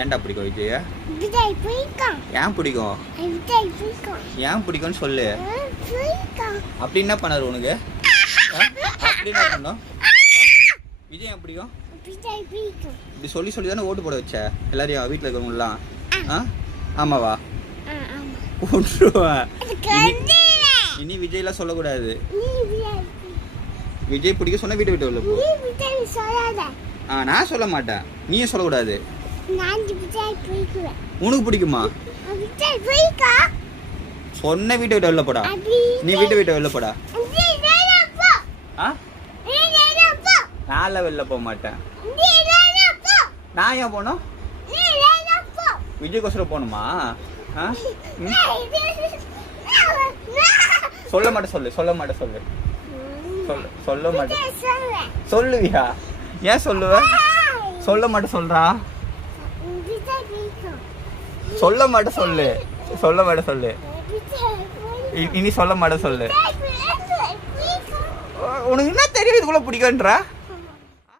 ஏன்டா பிடிக்கும் விஜய்? விஜய் பிடிக்கும். ஏன் பிடிக்கும்? விஜய் பிடிக்கும். ஏன் பிடிக்கும்னு சொல்லு. பிடிக்கும். அப்படி என்ன பண்ணாரு உனக்கு? அப்படி என்ன பண்ணோம்? விஜய் ஏன் பிடிக்கும்? விஜய் பிடிக்கும். இப்படி சொல்லி சொல்லி தானே ஓட்டு போட வச்ச எல்லாரையும் வீட்டில் இருக்கிறவங்களாம். ஆமாவா? ஆமா. கொன்றுவேன். அது கண்டில. இனி விஜய்லாம் சொல்லக்கூடாது. நீ விஜய். விஜய் பிடிக்க சொன்னா வீட்டை விட்டு வெளில போ. நீ விஜய் சொல்லாத. நான் சொல்ல மாட்டேன். நீயும் சொல்லக்கூடாது. நான் விஜய் பிடிக்குவேன். உனக்கு பிடிக்குமா? விஜய் பிடிக்கும். சொன்ன வீட்டை விட்டு வெளில போடா. நீ வீட்டை விட்டு வெளில போடா. நீ வெளில போ. நீ வெளில போ. நான் வெளில போக மாட்டேன். நீ வெளில போ. நான் ஏன் போகணும்? நீ வெளில போ. விஜய்க்கோசரம் போகணுமா? சொல்ல மாட்டேன் சொல்லு. சொல்ல மாட்டேன் சொல்லு. சொல்ல மாட்டேன். சொல்லுவியா? ஏன் சொல்லுவ? சொல்ல மாட்டேன் சொல்றா. சொல்ல மாட்டேன் சொல்லு. சொல்ல மாட்டேன் சொல்லு. இனி சொல்ல மாட்டேன் சொல்லு. உனக்கு என்ன தெரியும் இதுக்குள்ள பிடிக்கும்ன்றா?